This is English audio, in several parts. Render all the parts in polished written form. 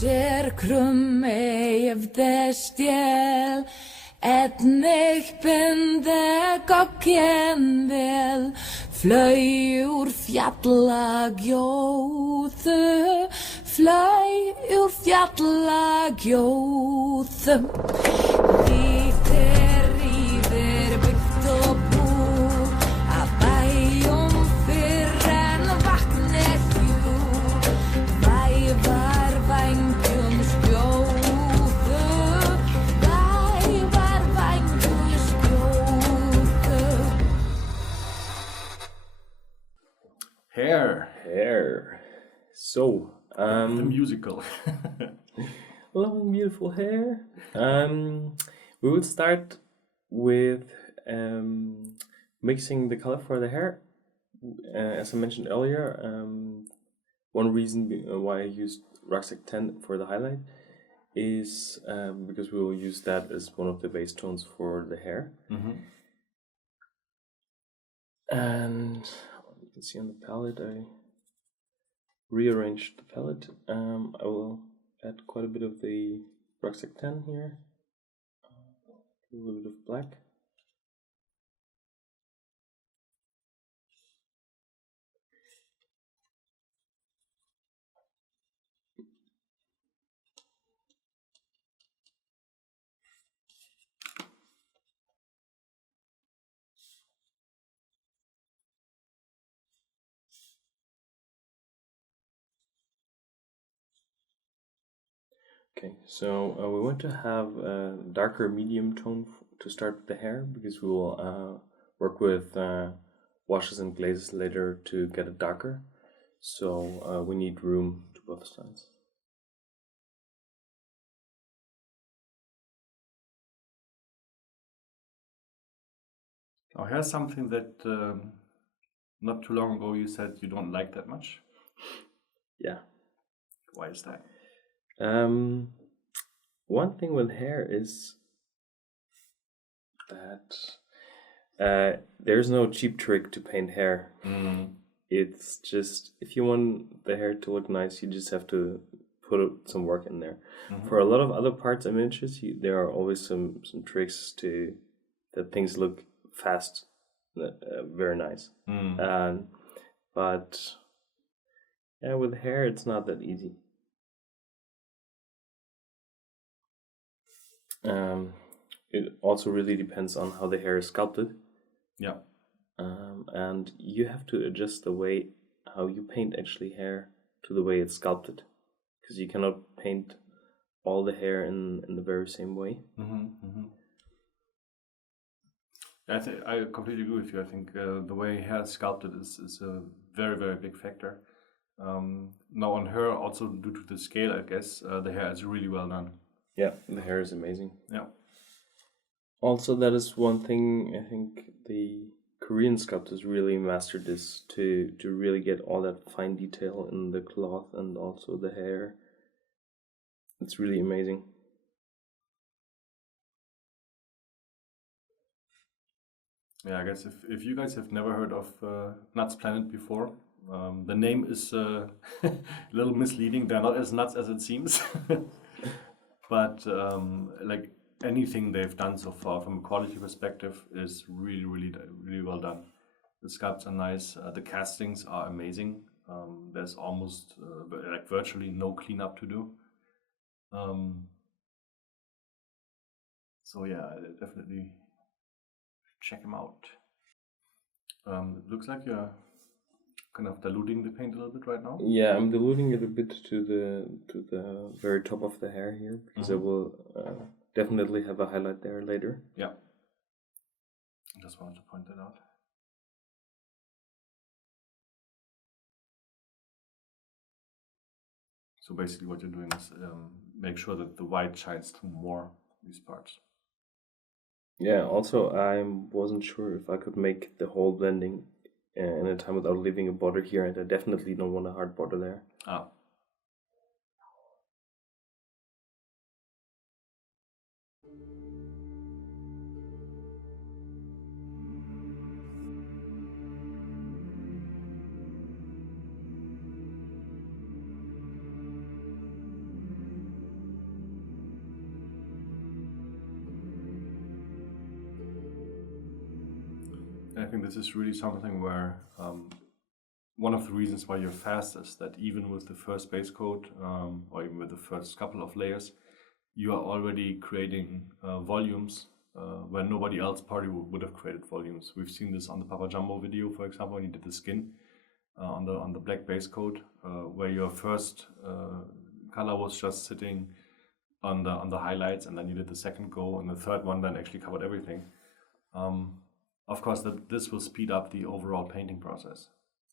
sér krummi efter stjäl. Etnig binde gokken vel, flöj ur fjalla gjóðu, flöj ur fjalla gjóðu. Vítir yfir byggt og búr, að bæjum fyrr en vatnið hjúr, vævar vængjum skjóðu, vævar vængjum skjóðu. Hair. So, the musical. long beautiful hair. We will start with mixing the color for the hair. As I mentioned earlier, one reason why I used Rucksack 10 for the highlight is because we will use that as one of the base tones for the hair. And you can see on the palette, I rearranged the palette. I will add quite a bit of the Rucksack 10 here, a little bit of black. Okay, so we want to have a darker medium tone to start with the hair, because we will work with washes and glazes later to get it darker. So we need room to both sides. Now here's something that not too long ago you said you don't like that much. Yeah. Why is that? One thing with hair is that there's no cheap trick to paint hair. It's just, if you want the hair to look nice, you just have to put some work in there. For a lot of other parts and miniatures, there are always some tricks to that things look fast, very nice. But yeah, with hair, it's not that easy. It also really depends on how the hair is sculpted. Yeah. And you have to adjust the way how you paint actually hair to the way it's sculpted, because you cannot paint all the hair in the very same way. I completely agree with you. I think the way hair is sculpted is a very, very big factor. Now on her, also due to the scale, I guess, the hair is really well done. Yeah, the hair is amazing. Yeah. Also, that is one thing I think the Korean sculptors really mastered this, to really get all that fine detail in the cloth and also the hair. It's really amazing. Yeah, I guess if you guys have never heard of Nuts Planet before, the name is a little misleading. They're not as nuts as it seems. But like anything they've done so far from a quality perspective is really, really, really well done. The sculpts are nice. The castings are amazing. There's almost like virtually no cleanup to do. So yeah, definitely check them out. It looks like you're kind of diluting the paint a little bit right now. Yeah, I'm diluting it a bit to the very top of the hair here, because I will definitely have a highlight there later. Yeah. I just wanted to point that out. So basically what you're doing is make sure that the white shines through more these parts. Yeah, also I wasn't sure if I could make the whole blending in a time without leaving a border here, and I definitely don't want a hard border there. I think this is really something where one of the reasons why you're fast is that even with the first base coat, or even with the first couple of layers, you are already creating volumes where nobody else probably would have created volumes. We've seen this on the Papa Jumbo video, for example, when you did the skin on the black base coat, where your first color was just sitting on the highlights, and then you did the second go, and the third one then actually covered everything. Of course, this will speed up the overall painting process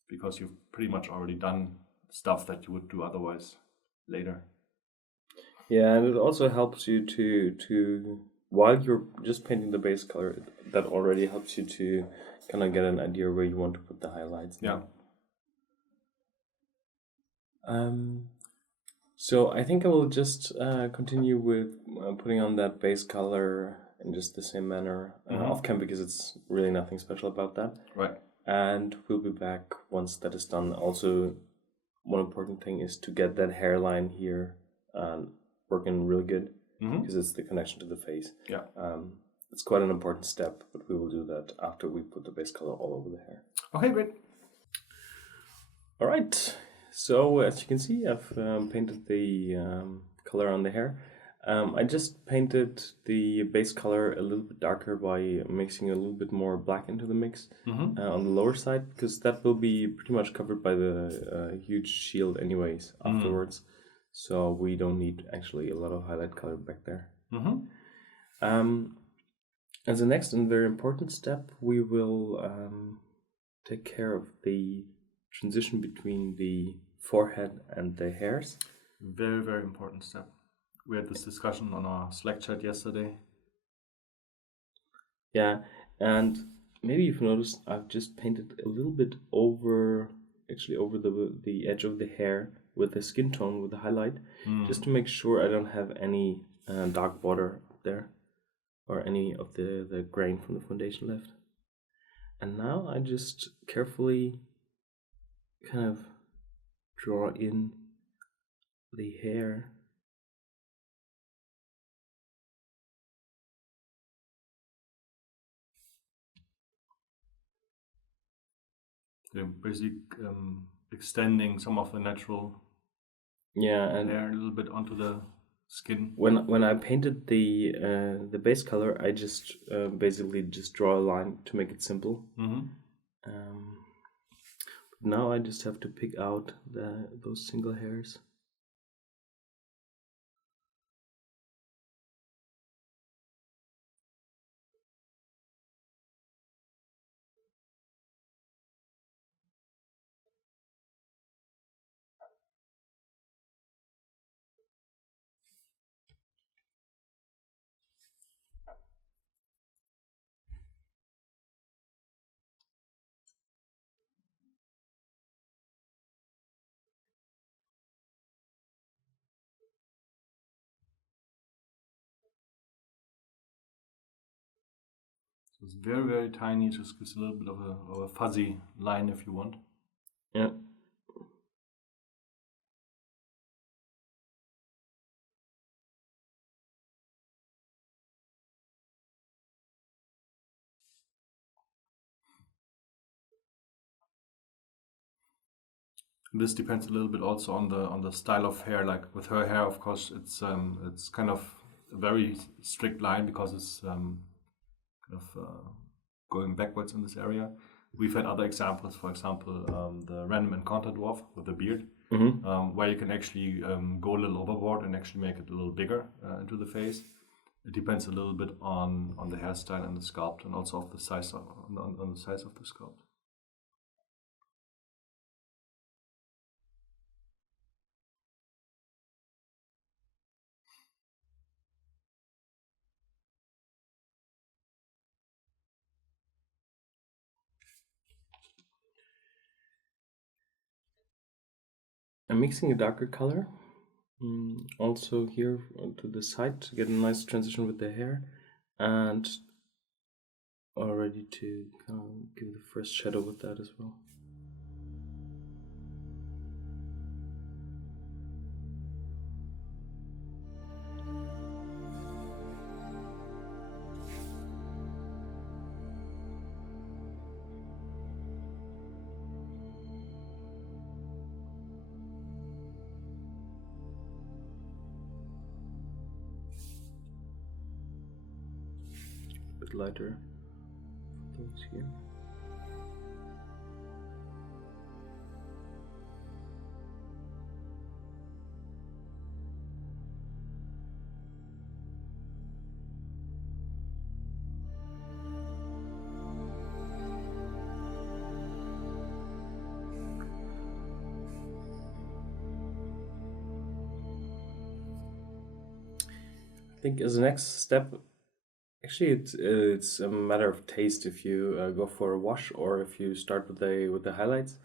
because you've pretty much already done stuff that you would do otherwise later. Yeah, and it also helps you to while you're just painting the base color, that already helps you to kind of get an idea where you want to put the highlights. Yeah. So I think I will just continue with putting on that base color in just the same manner off cam, because it's really nothing special about that. Right. And we'll be back once that is done. Also, one important thing is to get that hairline here working really good, because it's the connection to the face. Yeah. It's quite an important step, but we will do that after we put the base color all over the hair. Okay, great. All right. So as you can see, I've painted the color on the hair. I just painted the base color a little bit darker by mixing a little bit more black into the mix on the lower side, because that will be pretty much covered by the huge shield anyways afterwards. So we don't need actually a lot of highlight color back there. As the next and very important step, we will take care of the transition between the forehead and the hairs. Very, very important step. We had this discussion on our Slack chat yesterday. Yeah, and maybe you've noticed I've just painted a little bit over the edge of the hair with the skin tone, with the highlight, just to make sure I don't have any dark border up there or any of the grain from the foundation left. And now I just carefully kind of draw in the hair. They're basically extending some of the natural and hair a little bit onto the skin. When I painted the base color, I just basically just draw a line to make it simple. Now I just have to pick out those single hairs. So it's very, very tiny, just gives a little bit of a fuzzy line if you want. Yeah. This depends a little bit also on the style of hair. Like with her hair, of course, it's kind of a very strict line because it's kind of going backwards in this area. We've had other examples, for example, the random encounter dwarf with the beard, where you can actually go a little overboard and actually make it a little bigger into the face. It depends a little bit on the hairstyle and the sculpt, and also of the size on the size of the sculpt. I'm mixing a darker color also here to the side to get a nice transition with the hair, and already to kind of give the first shadow with that as well. bit lighter things here. I think as a next step, actually, it's a matter of taste if you go for a wash or if you start with the highlights.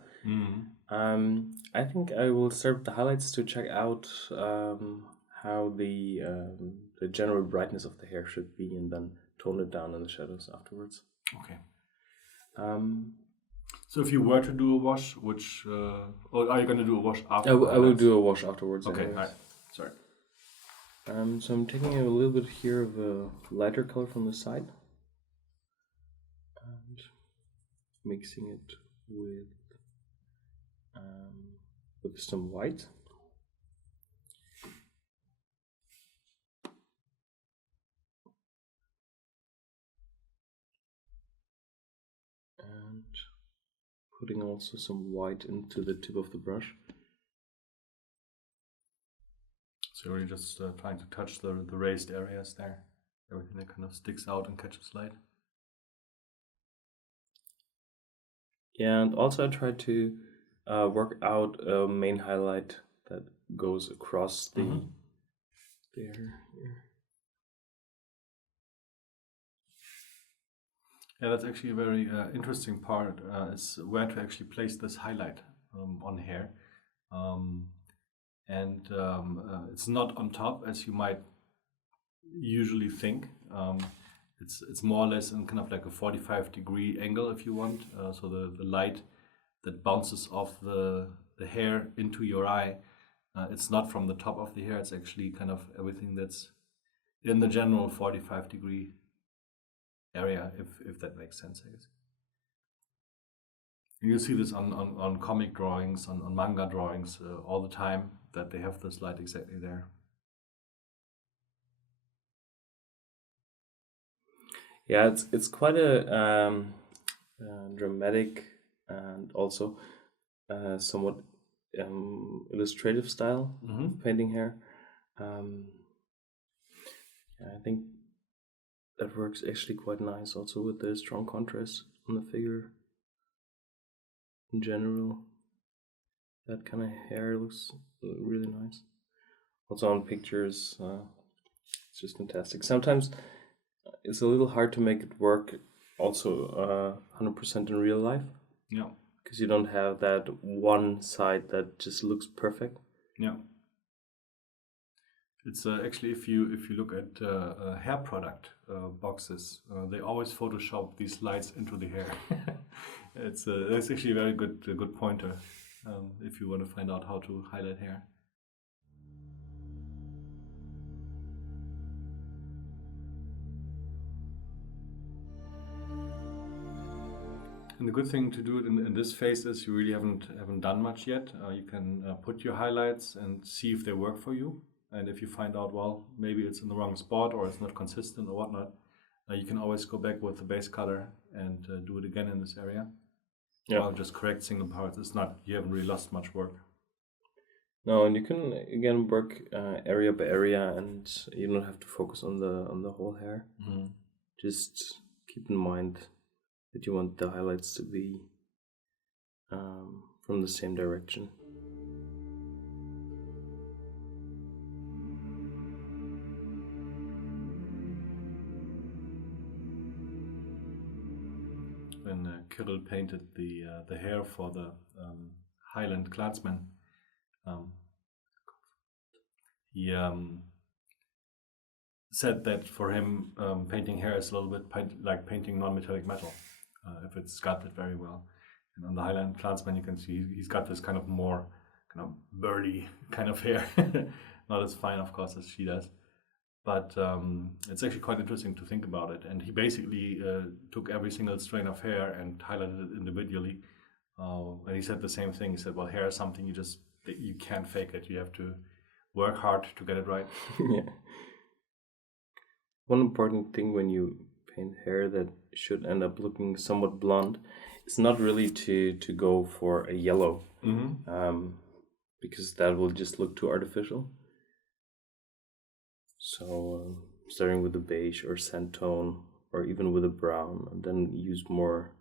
I think I will start with the highlights to check out how the general brightness of the hair should be, and then tone it down in the shadows afterwards. Okay. So if you were to do a wash, or are you going to do a wash after? I will do a wash afterwards. Okay. anyways. Right. Sorry. So I'm taking a little bit here of a lighter color from the side and mixing it with some white. And putting also some white into the tip of the brush. So you're really just trying to touch the raised areas there. Everything that kind of sticks out and catches light. Yeah, and also I try to work out a main highlight that goes across the hair here. Yeah, that's actually a very interesting part, is where to actually place this highlight on hair. It's not on top as you might usually think. It's more or less in kind of like a 45-degree angle if you want. So the light that bounces off the hair into your eye, it's not from the top of the hair, it's actually kind of everything that's in the general 45-degree area, if that makes sense, I guess. And you see this on comic drawings, on manga drawings all the time, that they have this light exactly there. Yeah, it's quite a dramatic and also somewhat illustrative style of painting hair. I think that works actually quite nice also with the strong contrast on the figure in general. That kind of hair looks really nice. Also on pictures, it's just fantastic. Sometimes it's a little hard to make it work also 100% in real life. Yeah. Because you don't have that one side that just looks perfect. Yeah. It's actually, if you look at hair product boxes, they always Photoshop these lights into the hair. That's actually a very good pointer if you want to find out how to highlight hair. And the good thing to do it in this phase is you really haven't done much yet. You can put your highlights and see if they work for you. And if you find out, well, maybe it's in the wrong spot or it's not consistent or whatnot, you can always go back with the base color and do it again in this area. Yeah. Or just correct single parts. It's not, you haven't really lost much work. No, and you can again work area by area, and you don't have to focus on the whole hair. Just keep in mind that you want the highlights to be from the same direction. When Kirill painted the hair for the Highland Clansman, he said that for him painting hair is a little bit like painting non-metallic metal, if it's sculpted very well. And on the Highland Clansman you can see he's got this kind of more kind of burly kind of hair, not as fine of course as she does. But it's actually quite interesting to think about it. And he basically took every single strain of hair and highlighted it individually. And he said the same thing. He said, well, hair is something you can't fake it. You have to work hard to get it right. Yeah. One important thing when you paint hair that should end up looking somewhat blonde, it's not really to go for a yellow, because that will just look too artificial. So starting with a beige or sand tone, or even with a brown, and then use more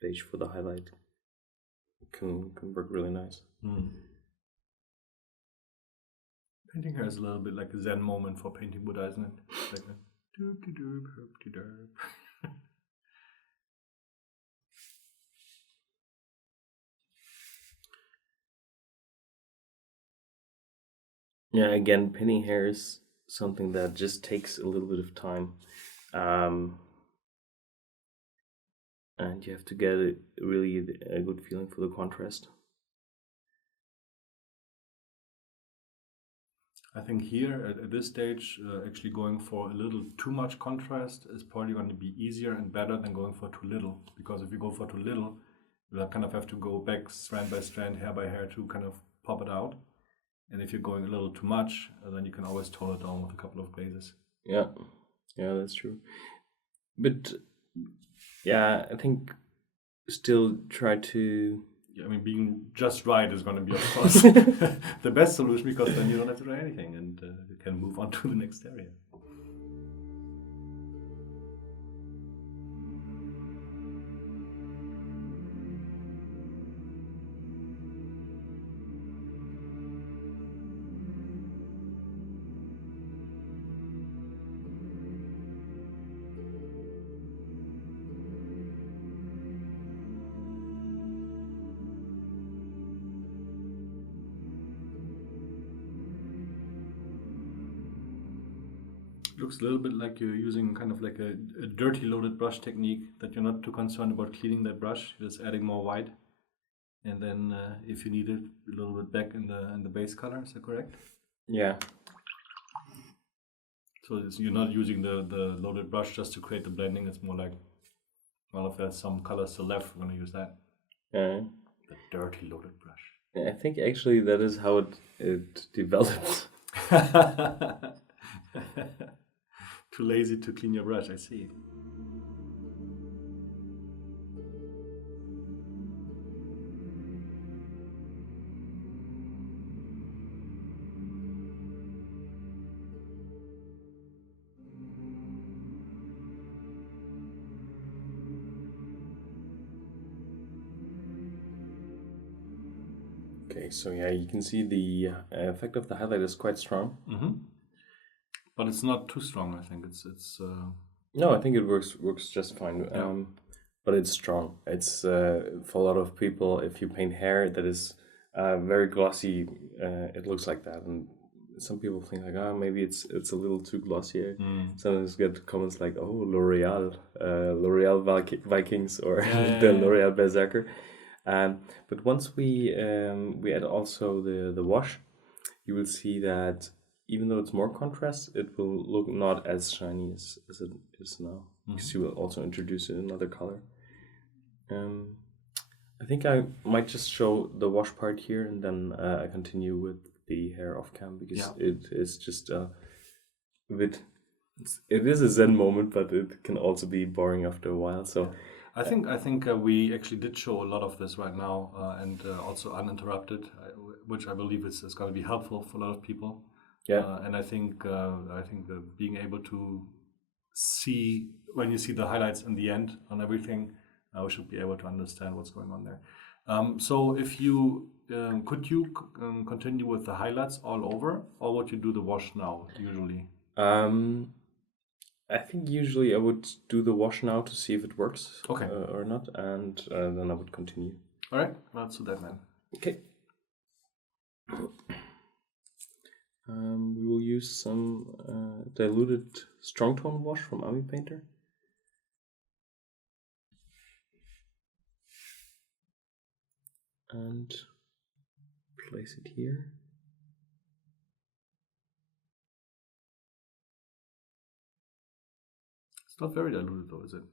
beige for the highlight, can work really nice. Painting hair is a little bit like a zen moment for painting Buddha, isn't it? Like a doop-de-doop, herp-de-derp. Yeah, again, painting hair is something that just takes a little bit of time. And you have to get really a good feeling for the contrast. I think here at this stage, actually going for a little too much contrast is probably going to be easier and better than going for too little. Because if you go for too little, you'll kind of have to go back strand by strand, hair by hair to kind of pop it out. And if you're going a little too much, then you can always tone it down with a couple of glazes. Yeah, that's true. But yeah, I think still try to... Yeah, I mean, being just right is going to be, of course, the best solution, because then you don't have to do anything and you can move on to the next area. Looks a little bit like you're using kind of like a dirty loaded brush technique, that you're not too concerned about cleaning that brush, you're just adding more white, and then if you need it, a little bit back in the base color. Is that correct? Yeah. So you're not using the loaded brush just to create the blending. It's more like, well, if there's some color still left, we're going to use that. The dirty loaded brush. I think actually that is how it developed. Too lazy to clean your brush, I see. Okay, so yeah, you can see the effect of the highlight is quite strong. But it's not too strong. I think it's. No, I think it works just fine. But it's strong. It's for a lot of people. If you paint hair that is very glossy, it looks like that, and some people think like, maybe it's a little too glossy. Sometimes get comments like, oh, L'Oreal Vikings, or the L'Oreal Berserker. But once we add also the wash, you will see that even though it's more contrast, it will look not as shiny as it is now, because you will also introduce another color. I think I might just show the wash part here, and then I continue with the hair off cam, because it is just a bit. It is a zen moment, but it can also be boring after a while. So I think we actually did show a lot of this right now, and also uninterrupted, which I believe is going to be helpful for a lot of people. Yeah, and I think being able to see, when you see the highlights in the end on everything, we should be able to understand what's going on there. So if you could you continue with the highlights all over, or would you do the wash now usually? I think usually I would do the wash now to see if it works, Okay. Or not, and then I would continue. All right, let's do that then. Okay. We will use some diluted strong tone wash from Ami Painter. And place it here. It's not very diluted though, is it?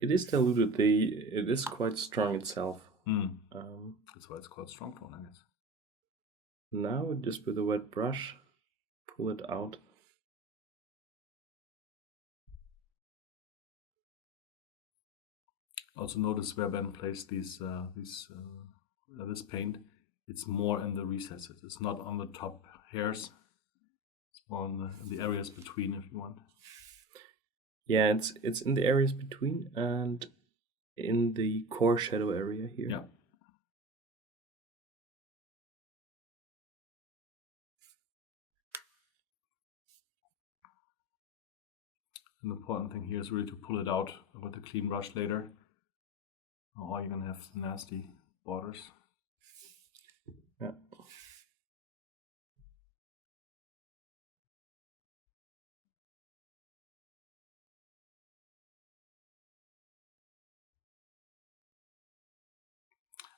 It is diluted. It is quite strong itself. That's why it's called strong tone, I guess. Now, just with a wet brush, pull it out. Also notice where Ben placed this paint. It's more in the recesses. It's not on the top hairs. It's more in the areas between, if you want. Yeah, it's in the areas between and in the core shadow area here. Yeah. An important thing here is really to pull it out with a clean brush later, or you're gonna have nasty borders. Yeah.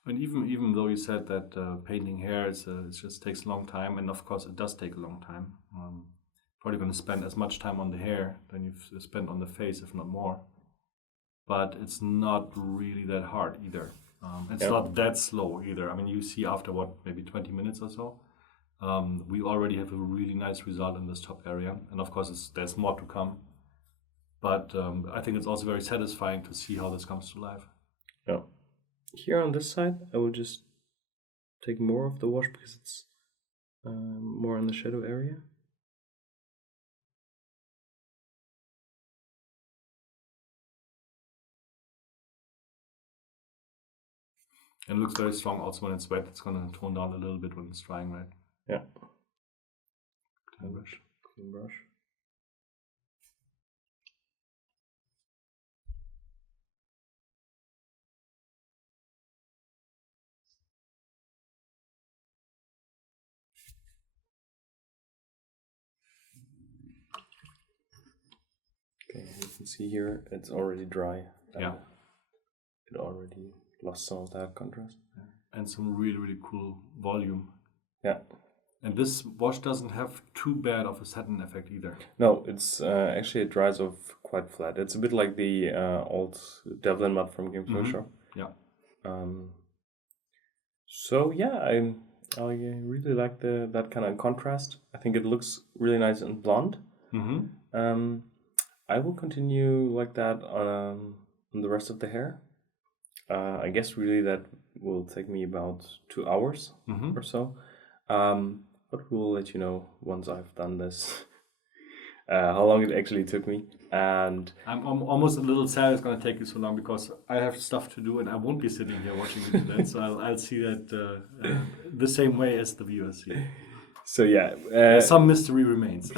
And even though you said that painting hair it just takes a long time, and of course it does take a long time. Probably going to spend as much time on the hair than you've spent on the face, if not more. But it's not really that hard either. It's not that slow either. I mean, you see after maybe 20 minutes or so, we already have a really nice result in this top area. And of course, there's more to come. But I think it's also very satisfying to see how this comes to life. Yeah. Here on this side, I will just take more of the wash because it's more in the shadow area. And it looks very strong also when it's wet. It's going to tone down a little bit when it's drying, right? Yeah. Clean brush. Clean brush. Okay, you can see here it's already dry. Yeah. It already lost some of that contrast. And some really, really cool volume. Yeah. And this wash doesn't have too bad of a satin effect either. No, it's actually it dries off quite flat. It's a bit like the old Devlin mud from Game Show. Yeah. So yeah, I really like that kind of contrast. I think it looks really nice and blonde. I will continue like that on the rest of the hair. I guess really that will take me about 2 hours or so. But we'll let you know once I've done this, how long it actually took me. And I'm almost a little sad it's going to take you so long because I have stuff to do and I won't be sitting here watching you do that. So I'll see that the same way as the viewers see. So yeah, some mystery remains.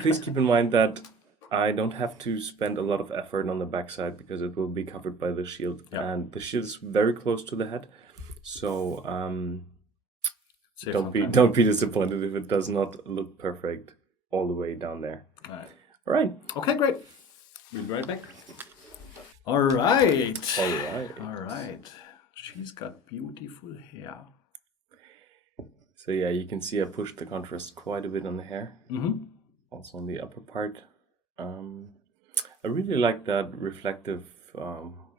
Please keep in mind that I don't have to spend a lot of effort on the backside because it will be covered by the shield, and the shield is very close to the head. So don't be disappointed if it does not look perfect all the way down there. All right. Okay, great. We'll be right back. All right. She's got beautiful hair. So yeah, you can see I pushed the contrast quite a bit on the hair. Also on the upper part. I really like that reflective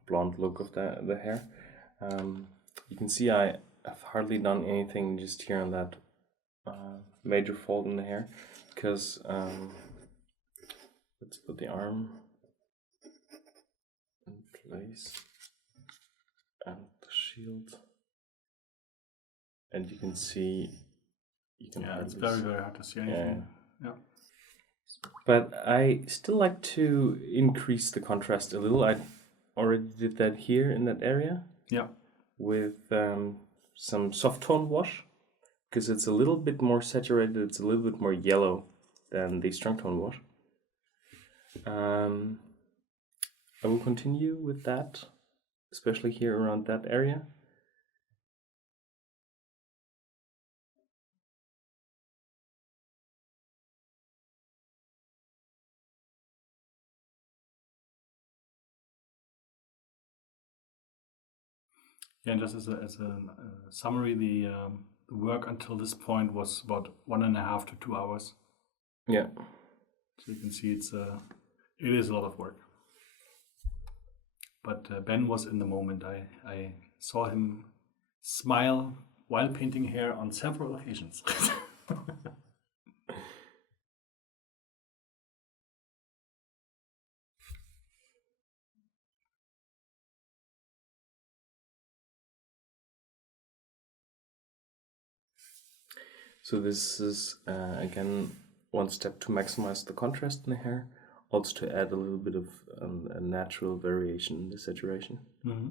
blonde look of the hair. You can see I have hardly done anything just here on that major fold in the hair because let's put the arm in place and the shield, and you can see it's very, very hard to see anything. Yeah. But I still like to increase the contrast a little. I already did that here in that area. Yeah. With some soft tone wash, because it's a little bit more saturated. It's a little bit more yellow than the strong tone wash. I will continue with that, especially here around that area. Yeah, and just as a summary, the work until this point was about 1.5 to 2 hours. Yeah. So you can see it is a lot of work. But Ben was in the moment. I saw him smile while painting hair on several occasions. So this is again one step to maximize the contrast in the hair, also to add a little bit of a natural variation in the saturation. Mm-hmm.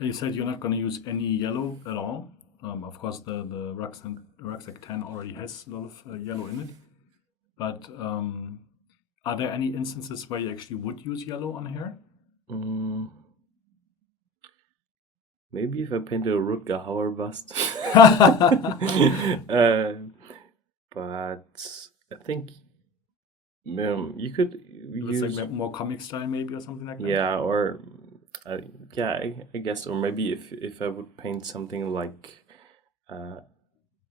You said you're not going to use any yellow at all. Of course, the rucksack 10 already has a lot of yellow in it. But are there any instances where you actually would use yellow on hair? Maybe if I painted a Rutger Hauer bust. But I think you could It's use like more comic style maybe or something like that? yeah, or I guess, or maybe if I would paint something like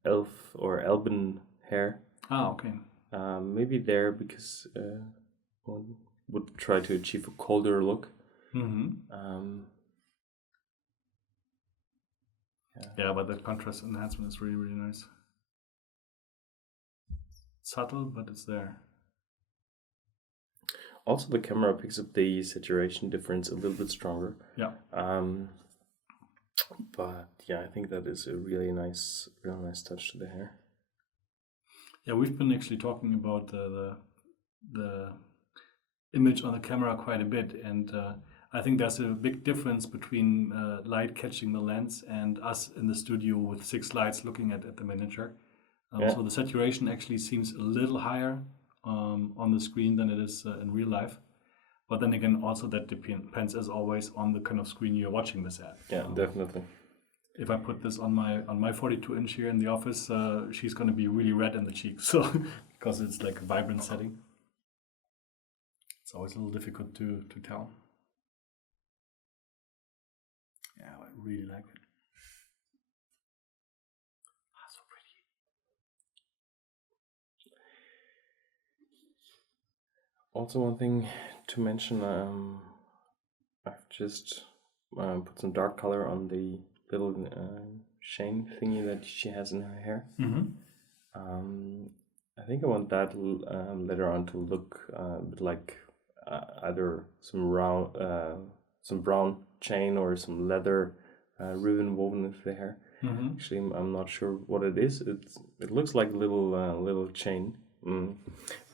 elf or Elben hair, Ah, okay. maybe there because one would try to achieve a colder look. Mm-hmm. Yeah, but that contrast enhancement is really, really nice. Subtle, but it's there. Also, the camera picks up the saturation difference a little bit stronger. Yeah. But yeah, I think that is a really nice touch to the hair. Yeah, we've been actually talking about the image on the camera quite a bit, and I think there's a big difference between light catching the lens and us in the studio with 6 lights looking at the miniature. So the saturation actually seems a little higher on the screen than it is in real life. But then again, also that depends as always on the kind of screen you're watching this at. Yeah, definitely. If I put this on my 42-inch here in the office, she's going to be really red in the cheeks, so because it's like a vibrant setting. It's always a little difficult to tell. Yeah, I really like it. Ah, so pretty. Also, one thing to mention, I've just put some dark color on the little chain thingy that she has in her hair. Mm-hmm. I think I want that later on to look a bit like either some brown chain or some leather ribbon woven into the hair. Mm-hmm. Actually, I'm not sure what it is. It looks like a little chain,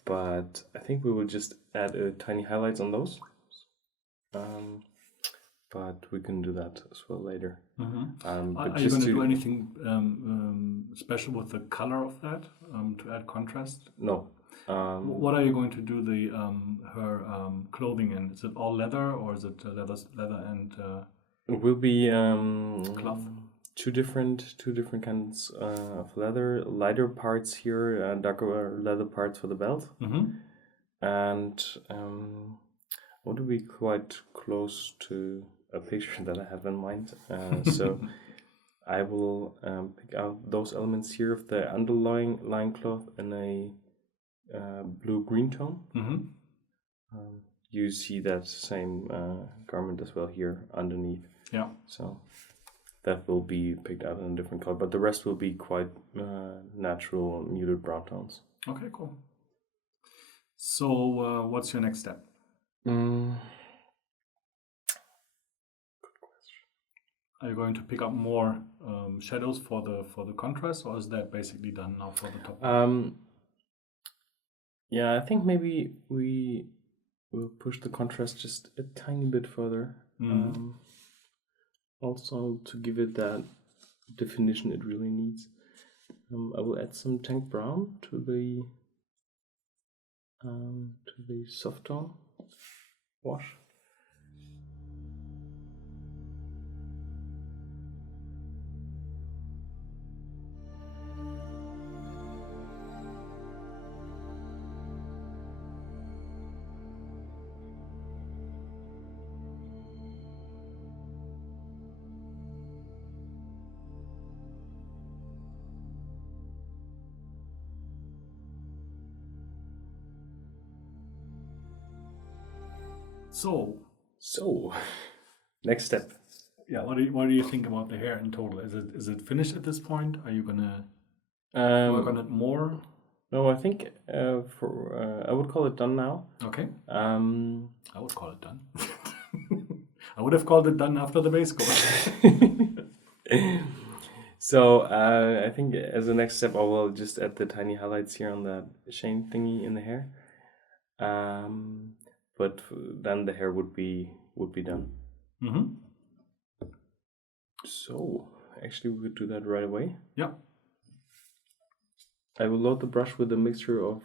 but I think we will just add tiny highlights on those. But we can do that as well later. Mm-hmm. But Are you going to do anything special with the color of that to add contrast? No. What are you going to do her clothing in? Is it all leather or is it leather and it will be cloth? two different kinds of leather. Lighter parts here, darker leather parts for the belt, and I want to be quite close to a picture that I have in mind. So I will pick out those elements here of the underlying cloth in a blue-green tone. You see that same garment as well here underneath. Yeah. So that will be picked out in a different color, but the rest will be quite natural, muted brown tones. Okay, cool. So what's your next step? Good question. Are you going to pick up more shadows for the contrast, or is that basically done now for the top? Yeah, I think maybe we will push the contrast just a tiny bit further. Also, to give it that definition it really needs, I will add some tank brown to the soft tone wash. So, next step. Yeah, what do you think about the hair in total? Is it finished at this point? Are you gonna work on it more? No, I think I would call it done now. Okay. Um, I would call it done. I would have called it done after the base course. So I think as a next step, I will just add the tiny highlights here on that chain thingy in the hair. But then the hair would be done. Mm-hmm. So actually, we could do that right away. Yeah. I will load the brush with a mixture of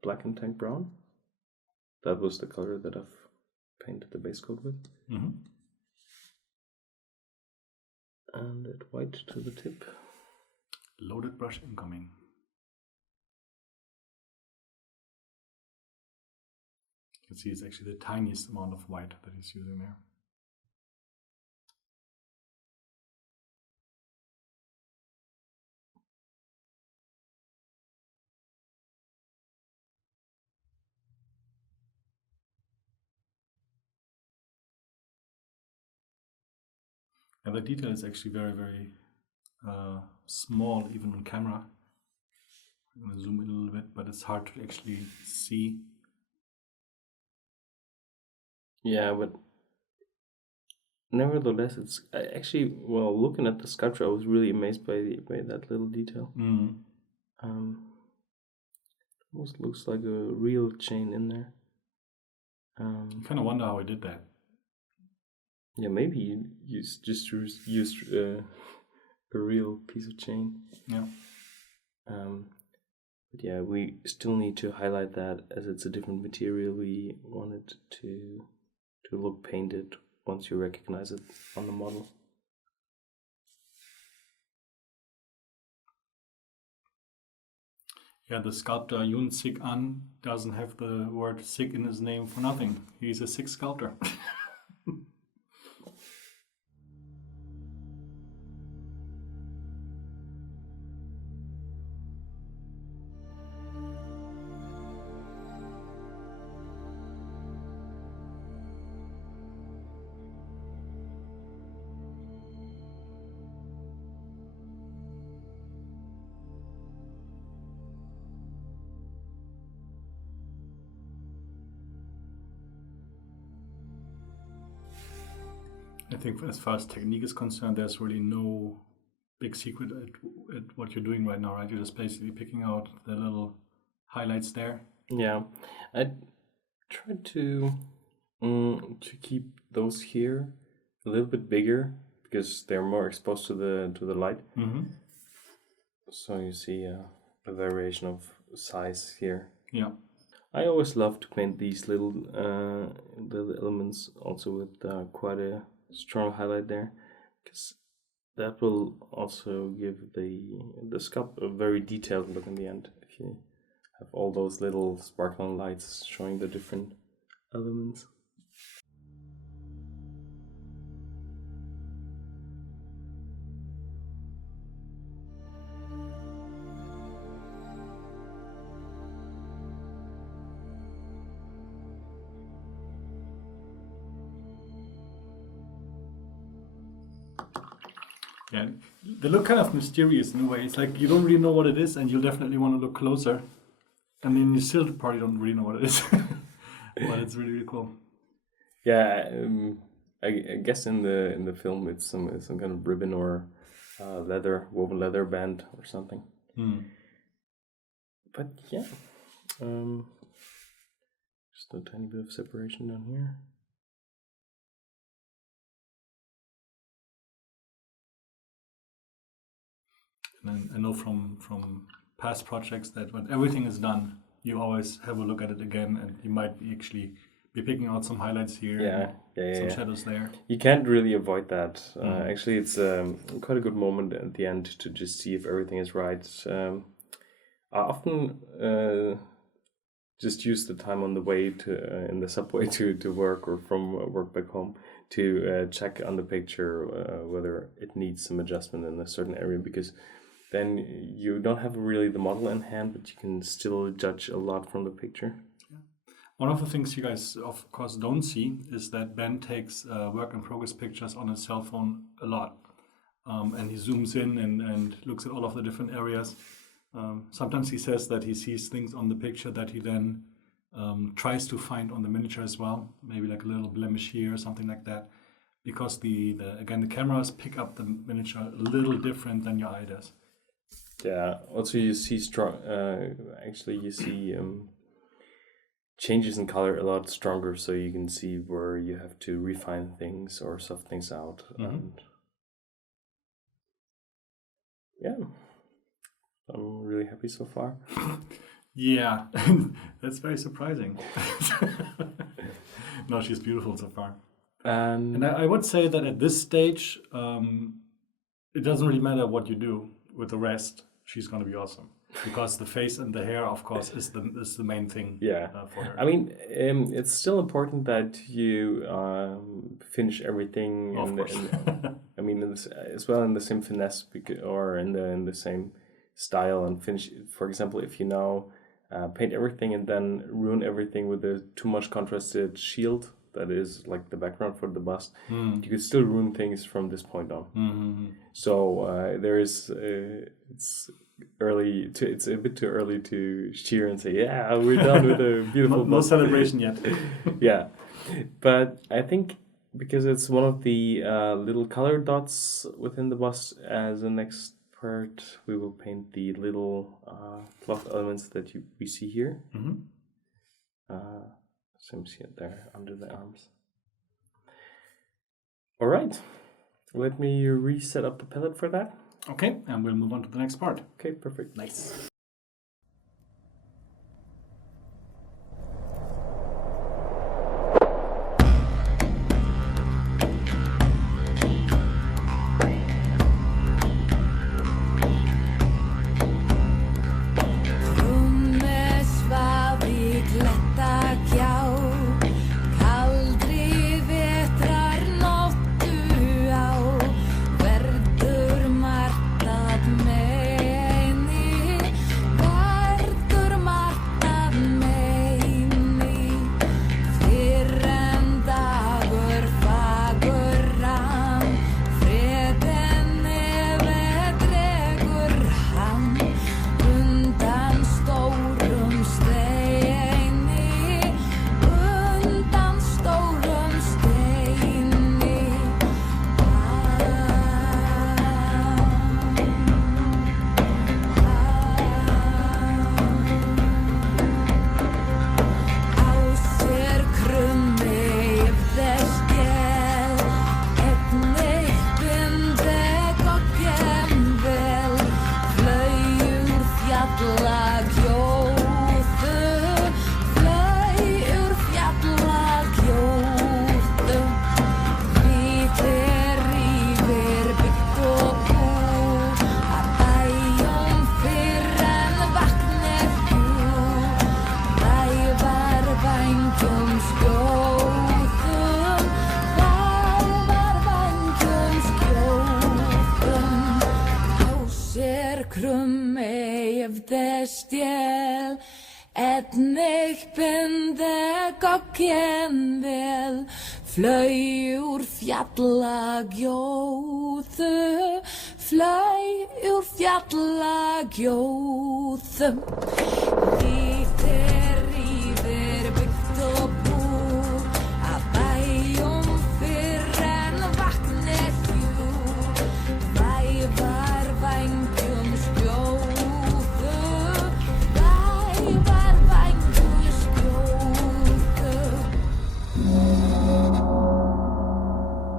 black and tank brown. That was the color that I've painted the base coat with. Mm-hmm. And add white to the tip. Loaded brush incoming. You can see it's actually the tiniest amount of white that he's using there. And the detail is actually very, very small, even on camera. I'm going to zoom in a little bit, but it's hard to actually see. Yeah, but nevertheless, it's actually, well, looking at the sculpture, I was really amazed by that little detail. Mm. Almost looks like a real chain in there. I kind of wonder how he did that. Yeah, maybe you used a real piece of chain. Yeah. But yeah, we still need to highlight that as it's a different material. We want it to look painted once you recognize it on the model. Yeah, the sculptor Jun-Sik Ahn doesn't have the word "sick" in his name for nothing. He's a sick sculptor. I think as far as technique is concerned, there's really no big secret at what you're doing right now, right? You're just basically picking out the little highlights there. Yeah, I tried to keep those here a little bit bigger because they're more exposed to the light. Mm-hmm. So you see a variation of size here. Yeah. I always love to paint these little elements also with quite a strong highlight there, because that will also give the sculpt a very detailed look in the end. If you have all those little sparkling lights showing the different elements. Yeah, they look kind of mysterious in a way. It's like you don't really know what it is, and you'll definitely want to look closer. And then you still probably don't really know what it is. But it's really, really cool. Yeah, I guess in the film it's some kind of ribbon or woven leather band or something. Mm. But yeah, just a tiny bit of separation down here. And I know from past projects that when everything is done, you always have a look at it again, and you might actually be picking out some highlights here, some shadows there. You can't really avoid that. Actually, it's quite a good moment at the end to just see if everything is right. I often just use the time on the way to in the subway to work or from work back home to check on the picture whether it needs some adjustment in a certain area, because then you don't have really the model in hand, but you can still judge a lot from the picture. Yeah. One of the things you guys, of course, don't see is that Ben takes work in progress pictures on his cell phone a lot. And he zooms in and looks at all of the different areas. Sometimes he says that he sees things on the picture that he then tries to find on the miniature as well, maybe like a little blemish here or something like that, because the cameras pick up the miniature a little different than your eye does. Yeah. Also, you see strong. Actually, you see changes in color a lot stronger, so you can see where you have to refine things or soft things out. And yeah, I'm really happy so far. Yeah, that's very surprising. No, she's beautiful so far. And I would say that at this stage, it doesn't really matter what you do with the rest. She's going to be awesome because the face and the hair, of course, is the main thing. Yeah, for her. I mean, it's still important that you finish everything. Of course. I mean, as well in the same finesse or in the same style and finish. For example, if you now paint everything and then ruin everything with a too much contrasted shield that is like the background for the bust, you could still ruin things from this point on. So there is it's a bit too early to cheer and say, yeah, we're done with a beautiful no bust. celebration yet. Yeah, but I think because it's one of the little color dots within the bust, as the next part we will paint the little cloth elements that we see here. Same see it there under the arms. All right, let me reset up the palette for that. Okay, and we'll move on to the next part. Okay, perfect. Nice. Flöj ur fjallagjóðu, flöj ur fjallagjóðu.